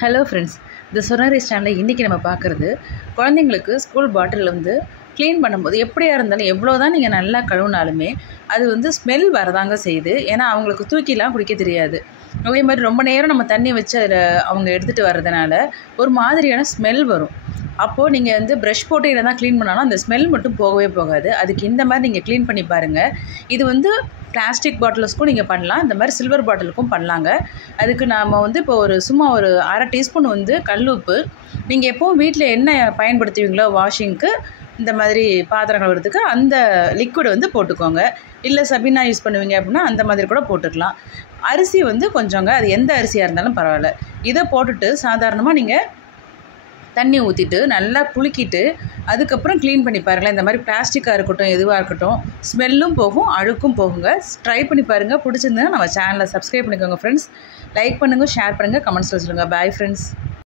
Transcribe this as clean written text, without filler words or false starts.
Hello friends, இந்த சொனாரி ஸ்டாண்டில் இன்றைக்கி நம்ம பார்க்குறது குழந்தைங்களுக்கு ஸ்கூல் பாட்டில் வந்து க்ளீன் பண்ணும்போது எப்படியா இருந்தாலும் எவ்வளோ தான் நீங்கள் நல்லா கழுவினாலுமே அது வந்து ஸ்மெல் வரதாங்க செய்யுது. ஏன்னா அவங்களுக்கு தூக்கிலாம் குடிக்க தெரியாது. அதே மாதிரி ரொம்ப நேரம் நம்ம தண்ணி வச்சு அதில் அவங்க எடுத்துகிட்டு வர்றதுனால ஒரு மாதிரியான ஸ்மெல் வரும். அப்போது நீங்கள் வந்து ப்ரஷ் போட்டு இதை தான் க்ளீன் பண்ணாலும் அந்த ஸ்மெல் மட்டும் போகவே போகாது. அதுக்கு இந்த மாதிரி நீங்கள் க்ளீன் பண்ணி பாருங்கள். இது வந்து பிளாஸ்டிக் பாட்டில்ஸ்க்கும் நீங்கள் பண்ணலாம், இந்த மாதிரி சில்வர் பாட்டிலுக்கும் பண்ணலாங்க. அதுக்கு நாம் வந்து இப்போ சும்மா ஒரு அரை டீஸ்பூன் வந்து கல்லுப்பு, நீங்கள் எப்போவும் வீட்டில் என்ன பயன்படுத்துவீங்களோ வாஷிங்க்கு இந்த மாதிரி பாத்திரம் கழுவுறதுக்கு அந்த லிக்விட் வந்து போட்டுக்கோங்க. இல்லை சபீனா யூஸ் பண்ணுவீங்க அப்படின்னா அந்த மாதிரி கூட போட்டுக்கலாம். அரிசி வந்து கொஞ்சங்க, அது எந்த அரிசியாக இருந்தாலும் பரவாயில்ல. இதை போட்டுட்டு சாதாரணமாக நீங்கள் தண்ணி ஊற்றிட்டு நல்லா குலுக்கிட்டு அதுக்கப்புறம் க்ளீன் பண்ணி பாருங்களேன். இந்த மாதிரி பிளாஸ்டிக்காக இருக்கட்டும் எதுவாக இருக்கட்டும் ஸ்மெல்லும் போகும், அழுக்கும் போகுங்க. ட்ரை பண்ணி பாருங்கள். பிடிச்சிருந்தா நம்ம சேனலை சப்ஸ்கிரைப் பண்ணிக்கோங்க ஃப்ரெண்ட்ஸ். லைக் பண்ணுங்கள், ஷேர் பண்ணுங்கள், கமெண்ட்ஸில் சொல்லுங்கள். Bye friends.